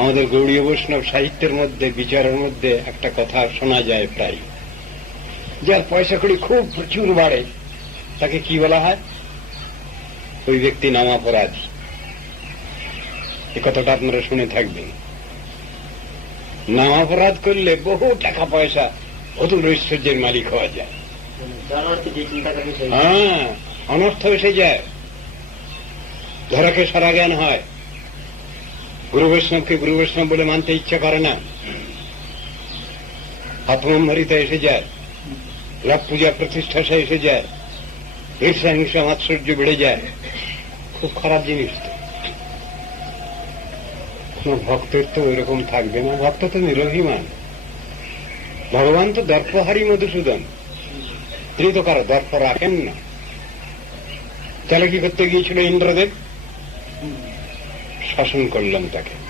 আমাদের গৌড়ীয় বৈষ্ণব সাহিত্যের মধ্যে, বিচারের মধ্যে একটা কথা শোনা যায় প্রায়, যার পয়সা কড়ি খুব প্রচুর বাড়ে তাকে কি বলা হয়? ওই ব্যক্তি নামাপরাধী। এ কথাটা আপনারা শুনে থাকবেন। নামাপরাধ করলে বহু টাকা পয়সা, অতুল ঐশ্বর্যের মালিক হওয়া যায়। হ্যাঁ, অনর্থ এসে যায়, ধরাকে সারা জ্ঞান হয়, গুরু বৈষ্ণবকে গুরু বৈষ্ণব বলে মানতে ইচ্ছা করে না, আত্মম্ভরিতা এসে যায়, লাভ পূজা প্রতিষ্ঠা এসে যায়, ঈর্ষা হিংসা মাৎসর্য বেড়ে যায়। খুব খারাপ জিনিস। তো কোন ভক্তের তো ওইরকম থাকবে না, ভক্ত তো নিরভিমান। ভগবান তো দর্পহারী মধুসূদন, তিনি তো কারো দর্প রাখেন না। তাহলে কি করতে গিয়েছিল ইন্দ্রদেব? শাসন করলেন তাকে।